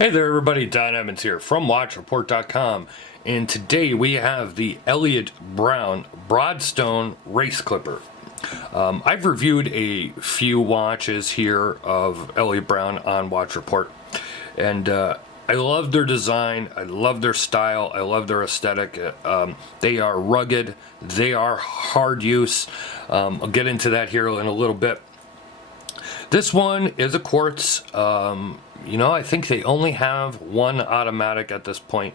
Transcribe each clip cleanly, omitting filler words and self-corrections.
Hey there everybody, Don Evans here from WatchReport.com, and today we have the Elliot Brown Broadstone Race Clipper. I've reviewed a few watches here of Elliot Brown on Watch Report, and I love their design, I love their style, I love their aesthetic. They are rugged, they are hard use. I'll get into that here in a little bit. This one is a quartz. I think they only have one automatic at this point.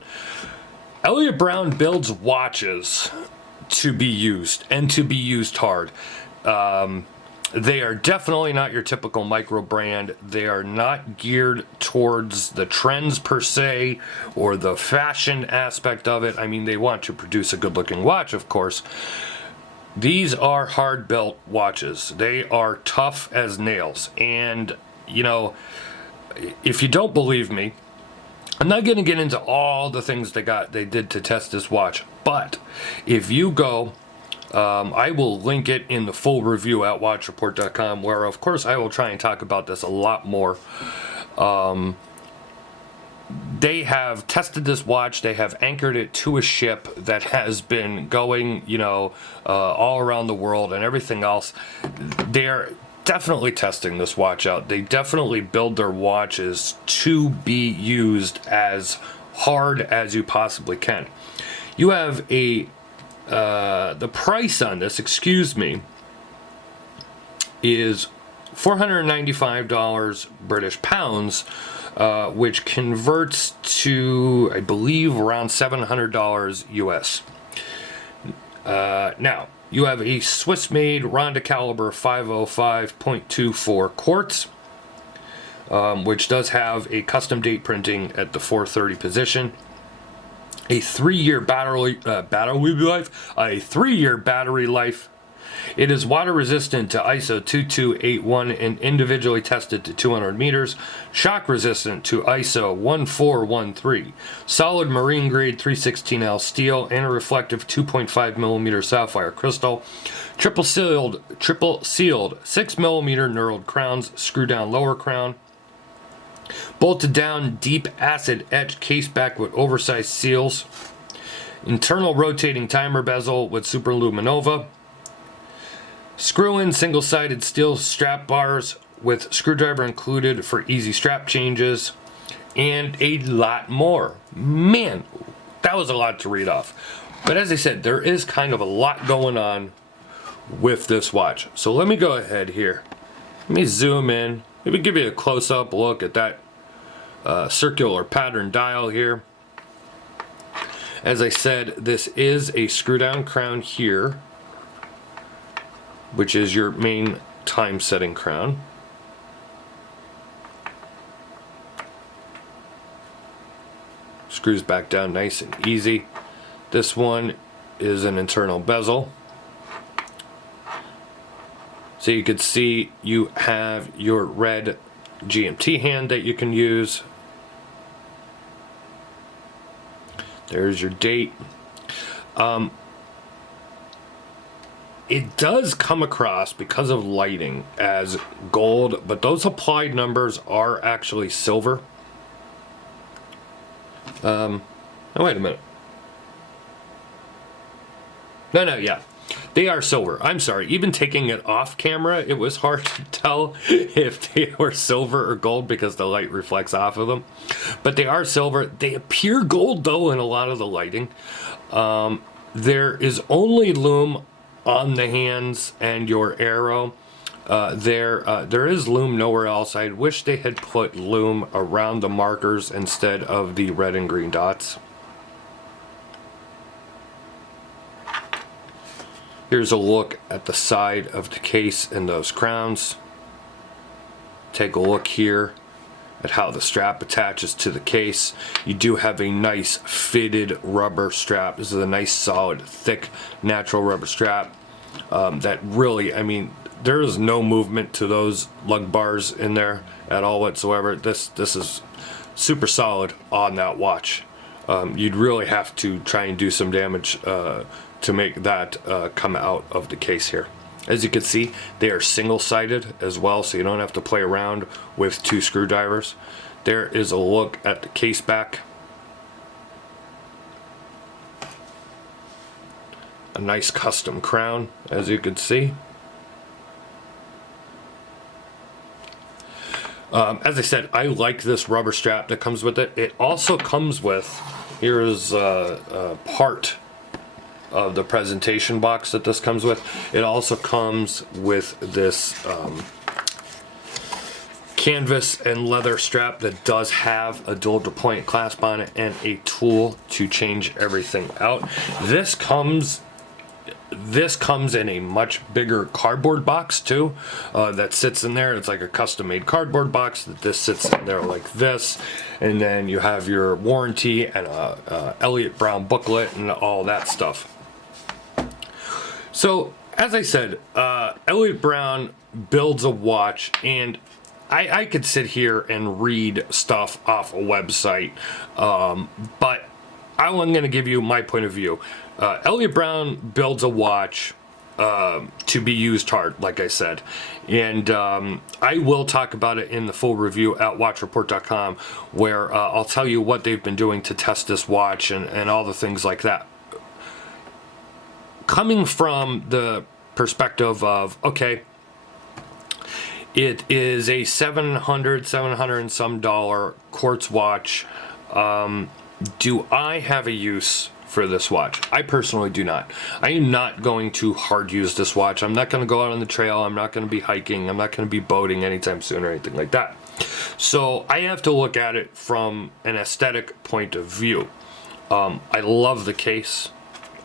Elliot Brown builds watches to be used, and to be used hard. They are definitely not your typical micro brand. They are not geared towards the trends per se, or the fashion aspect of it. I mean, they want to produce a good looking watch, of course. These are hard built watches. They are tough as nails. And, if you don't believe me, I'm not going to get into all the things they did to test this watch. But if you go, I will link it in the full review at WatchReport.com, where of course I will try and talk about this a lot more. They have tested this watch. They have anchored it to a ship that has been going, all around the world and everything else. They're definitely testing this watch out. They definitely build their watches to be used as hard as you possibly can. You have the price on this, is $495 British pounds, which converts to, I believe, around $700 US. Now, you have a Swiss-made Ronda caliber 505.24 quartz, which does have a custom date printing at the 430 position. A 3-year battery life. It is water resistant to ISO 2281 and individually tested to 200 meters. Shock resistant to ISO 1413. Solid marine grade 316L steel and a reflective 2.5 millimeter sapphire crystal. Triple sealed 6 millimeter knurled crowns, screw down lower crown. Bolted down deep acid etched case back with oversized seals. Internal rotating timer bezel with superluminova. Screw-in single-sided steel strap bars with screwdriver included for easy strap changes, and a lot more. Man, that was a lot to read off. But as I said, there is kind of a lot going on with this watch. So let me go ahead here. Let me zoom in. Maybe give you a close-up look at that circular pattern dial here. As I said, this is a screw-down crown here, which is your main time setting crown. Screws back down nice and easy. This one is an internal bezel. So you can see you have your red GMT hand that you can use. There's your date. It does come across, because of lighting, as gold, but those applied numbers are actually silver. Oh, wait a minute. Yeah. They are silver. I'm sorry. Even taking it off camera, it was hard to tell if they were silver or gold because the light reflects off of them. But they are silver. They appear gold, though, in a lot of the lighting. There is only lume on the hands and your arrow. There is lume nowhere else. I wish they had put lume around the markers instead of the red and green dots. Here's a look at the side of the case and those crowns. Take a look here at how the strap attaches to the case. You do have a nice fitted rubber strap. This is a nice solid thick natural rubber strap that really, there is no movement to those lug bars in there at all whatsoever. This is super solid on that watch. You'd really have to try and do some damage to make that come out of the case here. As you can see, they are single-sided as well, so you don't have to play around with two screwdrivers. There is a look at the case back. A nice custom crown, as you can see. As I said, I like this rubber strap that comes with it. It also comes with, here's a part of the presentation box that this comes with. It also comes with this canvas and leather strap that does have a dual point clasp on it and a tool to change everything out. This comes in a much bigger cardboard box too, that sits in there. It's like a custom made cardboard box that this sits in there like this, and then you have your warranty and a Elliot Brown booklet and all that stuff. So as I said, Elliot Brown builds a watch, and I could sit here and read stuff off a website, but I'm going to give you my point of view. Elliot Brown builds a watch to be used hard, like I said, and I will talk about it in the full review at watchreport.com, where I'll tell you what they've been doing to test this watch and all the things like that. Coming from the perspective of, okay, it is a $700 and some quartz watch. Do I have a use for this watch? I personally do not. I am not going to hard use this watch. I'm not going to go out on the trail. I'm not going to be hiking. I'm not going to be boating anytime soon or anything like that. So I have to look at it from an aesthetic point of view. I love the case.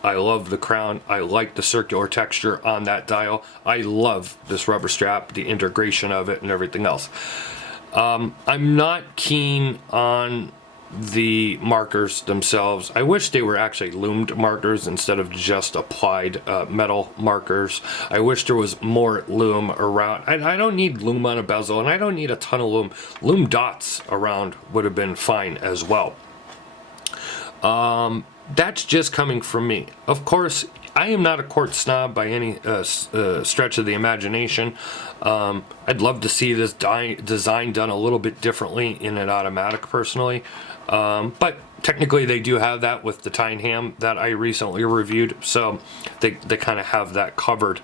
I love the crown. I like the circular texture on that dial. I love this rubber strap, the integration of it and everything else. I'm not keen on the markers themselves. I wish they were actually loomed markers instead of just applied metal markers. I wish there was more loom around. I don't need loom on a bezel, and I don't need a ton of loom. Loom dots around would have been fine as well. That's just coming from me. Of course, I am not a quartz snob by any stretch of the imagination. I'd love to see this design done a little bit differently in an automatic, personally. But technically they do have that with the Tyneham that I recently reviewed, so they kind of have that covered.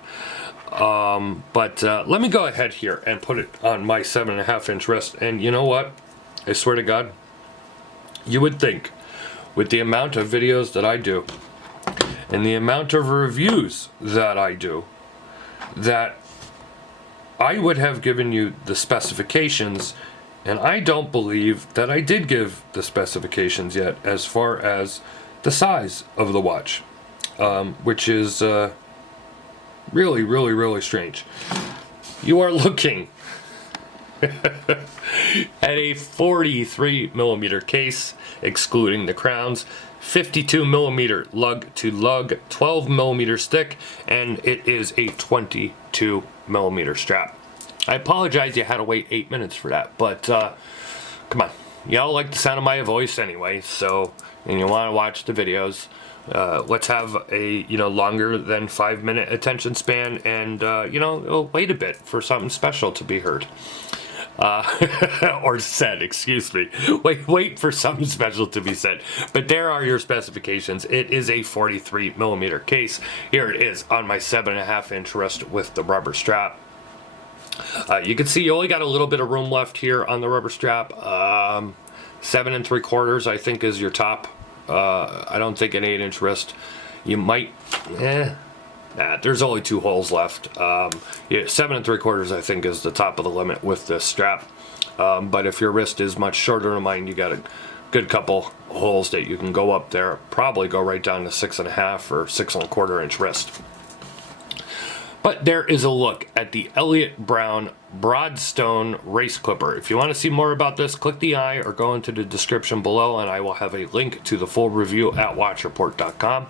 But let me go ahead here and put it on my 7.5-inch wrist, and you know what? I swear to God, you would think, with the amount of videos that I do and the amount of reviews that I do, that I would have given you the specifications, and I don't believe that I did give the specifications yet as far as the size of the watch, which is really, really, really strange. You are looking at a 43 millimeter case, excluding the crowns, 52 millimeter lug to lug, 12 millimeter stick, and it is a 22 millimeter strap. I apologize you had to wait 8 minutes for that, but come on, y'all like the sound of my voice anyway, so, and you want to watch the videos, let's have a, longer than 5-minute attention span, and wait a bit for something special to be heard. Or said, excuse me. Wait for something special to be said. But there are your specifications. It is a 43 millimeter case. Here it is on my 7.5-inch wrist with the rubber strap. You can see you only got a little bit of room left here on the rubber strap. 7 3/4, I think, is your top. I don't think an 8-inch wrist. You might, there's only 2 holes left. 7 3/4, I think, is the top of the limit with this strap. But if your wrist is much shorter than mine, you got a good couple holes that you can go up there. Probably go right down to 6.5 or 6 1/4 inch wrist. But there is a look at the Elliot Brown Broadstone race clipper. If you want to see more about this, click the eye or go into the description below, and I will have a link to the full review at watchreport.com.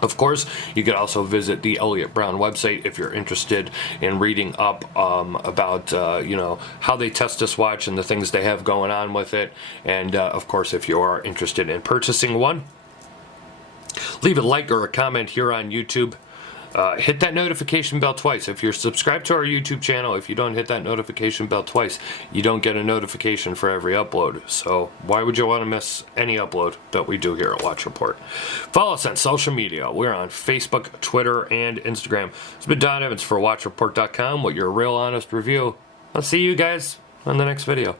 Of course, you could also visit the Elliot Brown website if you're interested in reading up about how they test this watch and the things they have going on with it. And of course, if you are interested in purchasing one, leave a like or a comment here on YouTube. Hit that notification bell twice. If you're subscribed to our YouTube channel, if you don't hit that notification bell twice, you don't get a notification for every upload. So why would you want to miss any upload that we do here at Watch Report? Follow us on social media. We're on Facebook, Twitter, and Instagram. It's been Don Evans for WatchReport.com with your real honest review. I'll see you guys on the next video.